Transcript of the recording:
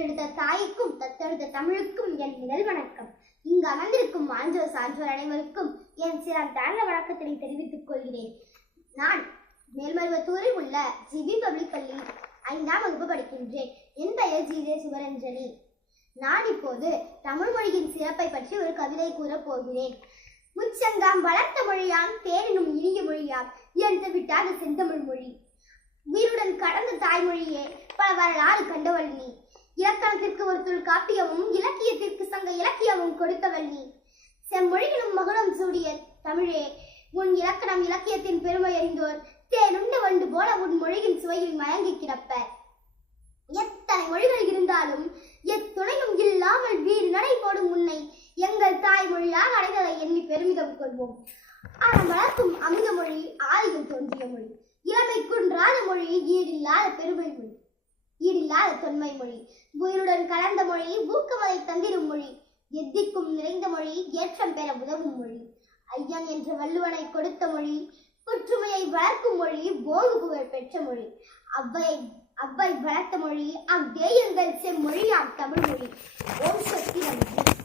பெற்றெடுத்த தாய்க்கும் தத்தெடுத்த தமிழுக்கும் என் முதல் வணக்கம். இங்கு அமர்ந்திருக்கும் மாஞ்சோர் சான்றோர் அனைவருக்கும் என் சிறந்த வணக்கத்தினை தெரிவித்துக் கொள்கிறேன். நான் மேல்மருவத்தூரில் உள்ள ஜிபி பப்ளிக் பள்ளி 5ஆம் வகுப்பு படிக்கின்றேன். என் பெயர் ஜி சிவரஞ்சனி. நான் இப்போது தமிழ் மொழியின் சிறப்பை பற்றி ஒரு கவிதை கூறப் போகிறேன். முச்சங்காம் வளர்த்த மொழியாம் தேனினும் இனிய மொழியாம் என்று விட்டாத செந்தமிழ் மொழி. உயிருடன் கடந்த தாய்மொழியே பல வரலாறு கண்டவள் நீ. இலக்கணத்திற்கு ஒரு தொல்காப்பியமும் இலக்கியத்திற்கு சங்க இலக்கியமும் கொடுத்தவள் நீ. செம்மொழியிலும் மகுடம் சூடிய தமிழே, உன் இலக்கணம் இலக்கியத்தின் பெருமை அறிந்தோர் தேனுண்ட வண்டு போல உன் மொழியின் சுவையில் மயங்கி கிடப்ப. எத்தனை மொழிகள் இருந்தாலும் எத்துணையும் இல்லாமல் வீடு நடை போடும் உன்னை எங்கள் தாய்மொழியாக அடைந்ததை எண்ணி பெருமிதம் கொள்வோம். அறம் வளர்க்கும் அமிர்த மொழி ஆதியில் தோன்றிய மொழி. இளமை குன்றாத மொழி, ஈடில்லாத பெருமை மொழி, ஈடில்லாத தொன்மை மொழி. உயிருடன் கலந்த மொழி, ஊக்கமதை தந்திடும் மொழி. எத்திக்கும் நிறைந்த மொழி, ஏற்றம் பெற உதவும் மொழி. ஐயன் என்ற வள்ளுவனை கொடுத்த மொழி, புற்றுமையை வளர்க்கும் மொழி, போகு புகழ் பெற்ற மொழி. அவ்வை வளர்த்த மொழி, அவ்வேயங்கள் செம்மொழியாம் தமிழ் மொழி. ஓம் சக்தி நன்றி.